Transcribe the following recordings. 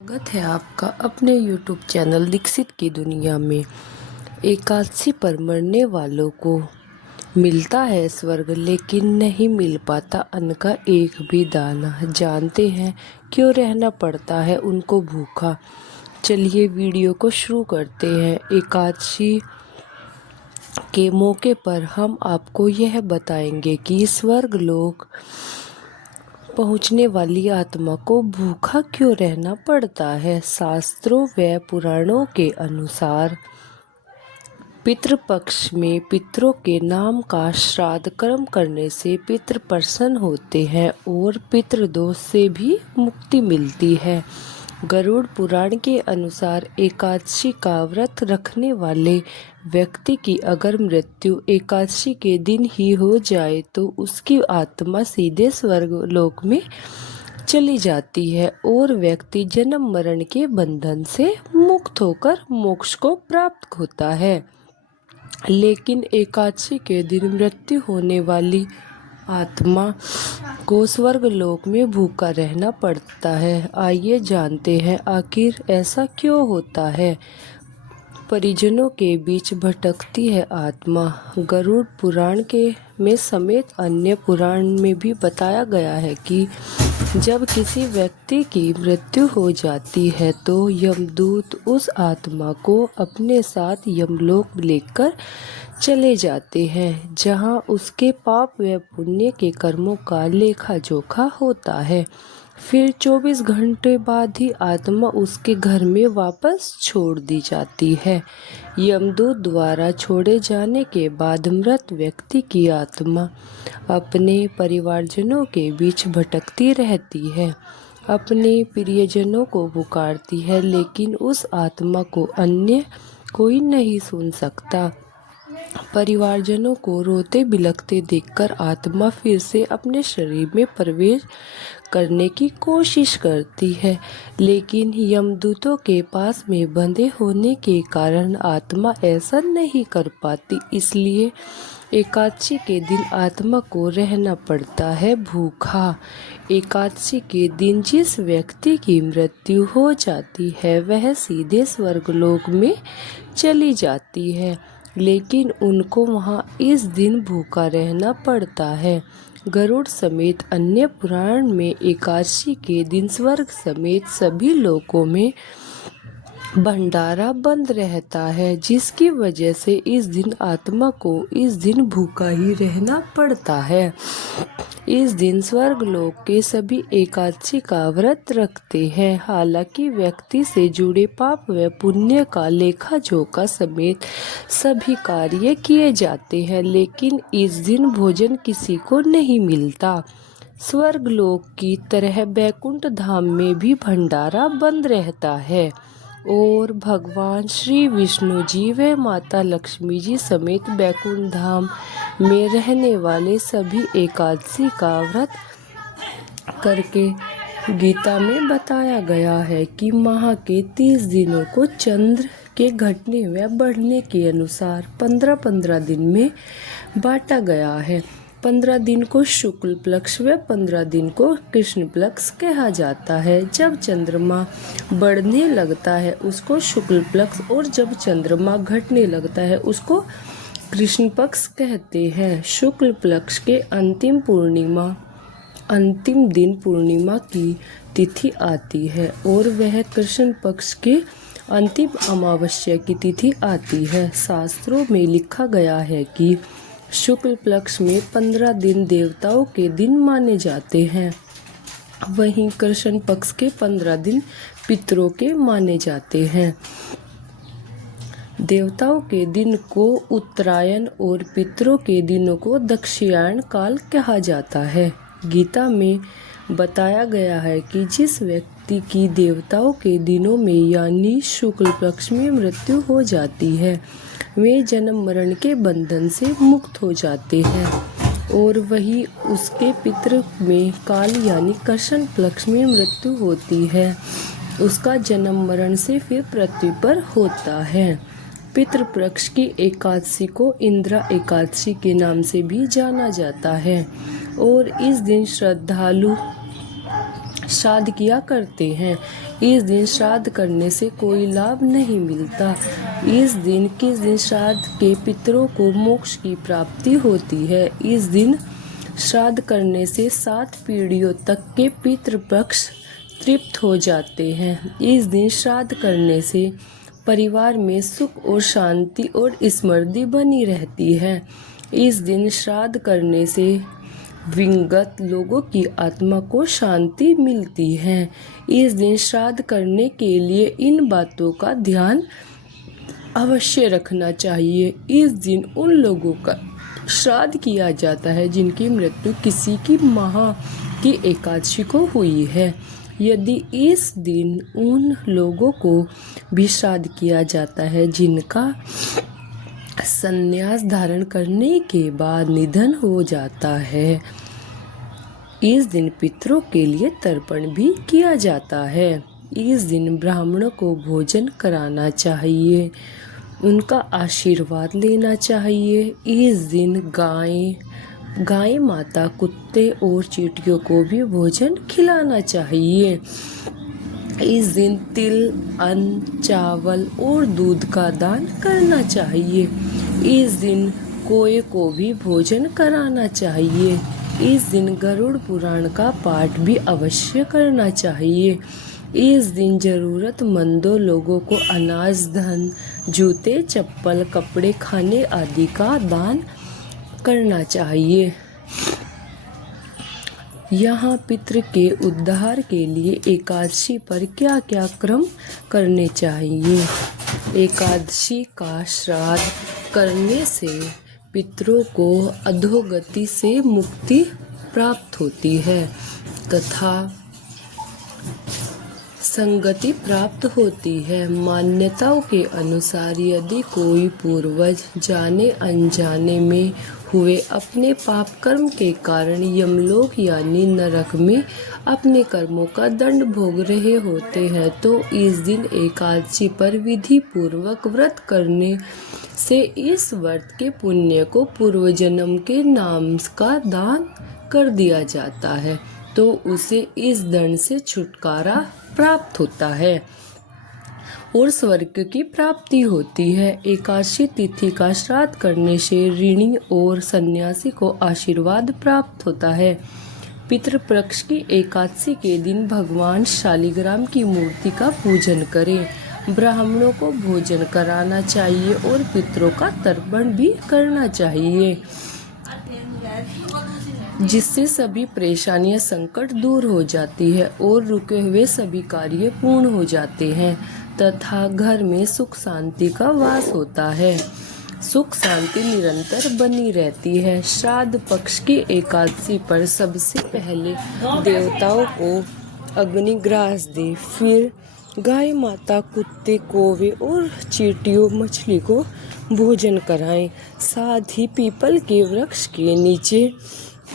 स्वागत है आपका अपने YouTube चैनल दीक्षित की दुनिया में। एकादशी पर मरने वालों को मिलता है स्वर्ग, लेकिन नहीं मिल पाता अन्न का एक भी दाना। जानते हैं क्यों रहना पड़ता है उनको भूखा? चलिए वीडियो को शुरू करते हैं। एकादशी के मौके पर हम आपको यह बताएंगे कि स्वर्ग लोक पहुंचने वाली आत्मा को भूखा क्यों रहना पड़ता है। शास्त्रों व पुराणों के अनुसार पितृपक्ष में पितरों के नाम का श्राद्ध कर्म करने से पितृ प्रसन्न होते हैं और पितृदोष से भी मुक्ति मिलती है। गरुड़ पुराण के अनुसार एकादशी का व्रत रखने वाले व्यक्ति की अगर मृत्यु एकादशी के दिन ही हो जाए तो उसकी आत्मा सीधे स्वर्ग लोक में चली जाती है और व्यक्ति जन्म मरण के बंधन से मुक्त होकर मोक्ष को प्राप्त होता है। लेकिन एकादशी के दिन मृत्यु होने वाली आत्मा को स्वर्ग लोक में भूखा रहना पड़ता है। आइए जानते हैं आखिर ऐसा क्यों होता है। परिजनों के बीच भटकती है आत्मा। गरुड़ पुराण के में समेत अन्य पुराण में भी बताया गया है कि जब किसी व्यक्ति की मृत्यु हो जाती है तो यमदूत उस आत्मा को अपने साथ यमलोक लेकर चले जाते हैं, जहां उसके पाप व पुण्य के कर्मों का लेखा जोखा होता है। फिर 24 घंटे बाद ही आत्मा उसके घर में वापस छोड़ दी जाती है। यमदूत द्वारा छोड़े जाने के बाद मृत व्यक्ति की आत्मा अपने परिवारजनों के बीच भटकती रहती है, अपने प्रियजनों को पुकारती है, लेकिन उस आत्मा को अन्य कोई नहीं सुन सकता। परिवारजनों को रोते बिलखते देखकर आत्मा फिर से अपने शरीर में प्रवेश करने की कोशिश करती है, लेकिन यमदूतों के पास में बंधे होने के कारण आत्मा ऐसा नहीं कर पाती। इसलिए एकादशी के दिन आत्मा को रहना पड़ता है भूखा। एकादशी के दिन जिस व्यक्ति की मृत्यु हो जाती है वह सीधे स्वर्गलोक में चली जाती है, लेकिन उनको वहां इस दिन भूखा रहना पड़ता है। गरुड़ समेत अन्य पुराण में एकादशी के दिन स्वर्ग समेत सभी लोकों में भंडारा बंद रहता है, जिसकी वजह से इस दिन आत्मा को इस दिन भूखा ही रहना पड़ता है। इस दिन स्वर्ग लोक के सभी एकादशी का व्रत रखते हैं। हालांकि व्यक्ति से जुड़े पाप व पुण्य का लेखा जोखा समेत सभी कार्य किए जाते हैं, लेकिन इस दिन भोजन किसी को नहीं मिलता। स्वर्ग लोक की तरह बैकुंठ धाम में भी भंडारा बंद रहता है और भगवान श्री विष्णु जी व माता लक्ष्मी जी समेत बैकुंठ धाम में रहने वाले सभी एकादशी का व्रत करके गीता में बताया गया है कि माह के 30 दिनों को चंद्र के घटने व बढ़ने के अनुसार 15-15 दिन में बांटा गया है। 15 दिन को शुक्ल पक्ष व 15 दिन को कृष्ण पक्ष कहा जाता है। जब चंद्रमा बढ़ने लगता है उसको शुक्ल पक्ष और जब चंद्रमा घटने लगता है उसको कृष्ण पक्ष कहते हैं। शुक्ल पक्ष के अंतिम दिन पूर्णिमा की तिथि आती है और वह कृष्ण पक्ष के अंतिम अमावस्या की तिथि आती है। शास्त्रों में लिखा गया है कि शुक्ल पक्ष में 15 दिन देवताओं के दिन माने जाते हैं, वहीं कृष्ण पक्ष के 15 दिन पितरों के माने जाते हैं। देवताओं के दिन को उत्तरायण और पितरों के दिनों को दक्षिणायन काल कहा जाता है। गीता में बताया गया है कि जिस व्यक्ति की देवताओं के दिनों में यानी शुक्ल पक्ष में मृत्यु हो जाती है वे जन्म मरण के बंधन से मुक्त हो जाते हैं और वही उसके पितृ में काल यानी कृष्ण पक्ष में मृत्यु होती है उसका जन्म मरण से फिर पृथ्वी पर होता है। पितृपक्ष की एकादशी को इंदिरा एकादशी के नाम से भी जाना जाता है और इस दिन श्रद्धालु श्राद्ध किया करते हैं। इस दिन श्राद्ध करने से कोई लाभ नहीं मिलता। किस दिन श्राद्ध के पितरों को मोक्ष की प्राप्ति होती है। इस दिन श्राद्ध करने से 7 पीढ़ियों तक के पितृपक्ष तृप्त हो जाते हैं। इस दिन श्राद्ध करने से परिवार में सुख और शांति और समृद्धि बनी रहती है। इस दिन श्राद्ध करने से विगत लोगों की आत्मा को शांति मिलती है। इस दिन श्राद्ध करने के लिए इन बातों का ध्यान अवश्य रखना चाहिए। इस दिन उन लोगों का श्राद्ध किया जाता है जिनकी मृत्यु किसी की माह की एकादशी को हुई है। यदि इस दिन उन लोगों को भी श्राद्ध किया जाता है जिनका संन्यास धारण करने के बाद निधन हो जाता है। इस दिन पितरों के लिए तर्पण भी किया जाता है। इस दिन ब्राह्मणों को भोजन कराना चाहिए, उनका आशीर्वाद लेना चाहिए। इस दिन गाय माता, कुत्ते और चींटियों को भी भोजन खिलाना चाहिए। इस दिन तिल, अन्न, चावल और दूध का दान करना चाहिए। इस दिन कोए को भी भोजन कराना चाहिए। इस दिन गरुड़ पुराण का पाठ भी अवश्य करना चाहिए। इस दिन जरूरतमंदों लोगों को अनाज, धन, जूते, चप्पल, कपड़े, खाने आदि का दान करना चाहिए। यहाँ पितृ के उद्धार के लिए एकादशी पर क्या क्या क्रम करने चाहिए। एकादशी का श्राद्ध करने से पितरों को अधोगति से मुक्ति प्राप्त होती है तथा संगति प्राप्त होती है। मान्यताओं के अनुसार यदि कोई पूर्वज जाने अनजाने में हुए अपने पाप कर्म के कारण यमलोक यानी नरक में अपने कर्मों का दंड भोग रहे होते हैं तो इस दिन एकादशी पर विधि पूर्वक व्रत करने से इस व्रत के पुण्य को पूर्व जन्म के नाम का दान कर दिया जाता है तो उसे इस दंड से छुटकारा प्राप्त होता है और स्वर्ग की प्राप्ति होती है। एकादशी तिथि का श्राद्ध करने से ऋणी और सन्यासी को आशीर्वाद प्राप्त होता है। पितृपक्ष की एकादशी के दिन भगवान शालिग्राम की मूर्ति का पूजन करें। ब्राह्मणों को भोजन कराना चाहिए और पितरों का तर्पण भी करना चाहिए जिससे सभी परेशानियां, संकट दूर हो जाती है और रुके हुए सभी कार्य पूर्ण हो जाते हैं तथा घर में सुख शांति का वास होता है। सुख शांति निरंतर बनी रहती है। श्राद्ध पक्ष की एकादशी पर सबसे पहले देवताओं को अग्निग्रास दे, फिर गाय माता, कुत्ते, कौवे और चींटियों, मछली को भोजन कराएं। साथ ही पीपल के वृक्ष के नीचे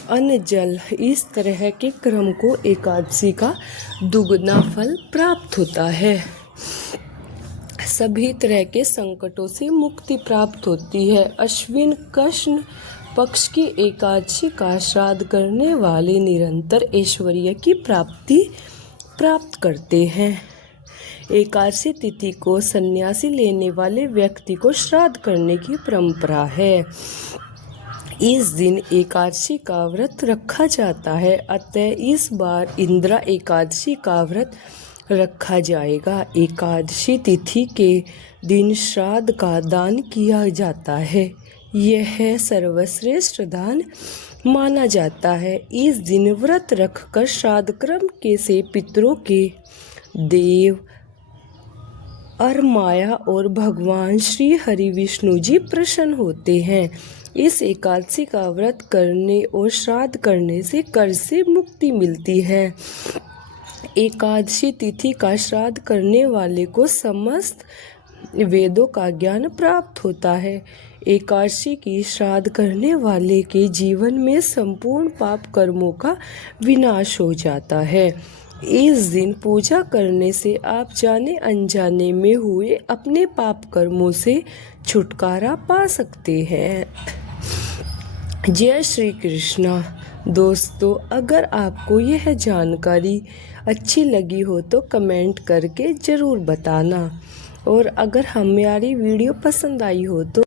अन्न जल, इस तरह के क्रम को एकादशी का दुगना फल प्राप्त होता है। सभी तरह के संकटों से मुक्ति प्राप्त होती है। अश्विन कृष्ण पक्ष की एकादशी का श्राद्ध करने वाले निरंतर ऐश्वर्य की प्राप्ति प्राप्त करते हैं। एकादशी तिथि को सन्यासी लेने वाले व्यक्ति को श्राद्ध करने की परंपरा है। इस दिन एकादशी का व्रत रखा जाता है, अतः इस बार इंदिरा एकादशी का व्रत रखा जाएगा। एकादशी तिथि के दिन श्राद्ध का दान किया जाता है। यह सर्वश्रेष्ठ दान माना जाता है। इस दिन व्रत रखकर श्राद्ध क्रम के से पितरों के देव माया और भगवान श्री हरि विष्णु जी प्रसन्न होते हैं। इस एकादशी का व्रत करने और श्राद्ध करने से कर्ज से मुक्ति मिलती है। एकादशी तिथि का श्राद्ध करने वाले को समस्त वेदों का ज्ञान प्राप्त होता है। एकादशी की श्राद्ध करने वाले के जीवन में संपूर्ण पाप कर्मों का विनाश हो जाता है। इस दिन पूजा करने से आप जाने अनजाने में हुए अपने पाप कर्मों से छुटकारा पा सकते हैं। जय श्री कृष्णा। दोस्तों, अगर आपको यह जानकारी अच्छी लगी हो तो कमेंट करके ज़रूर बताना। और अगर हमारी वीडियो पसंद आई हो तो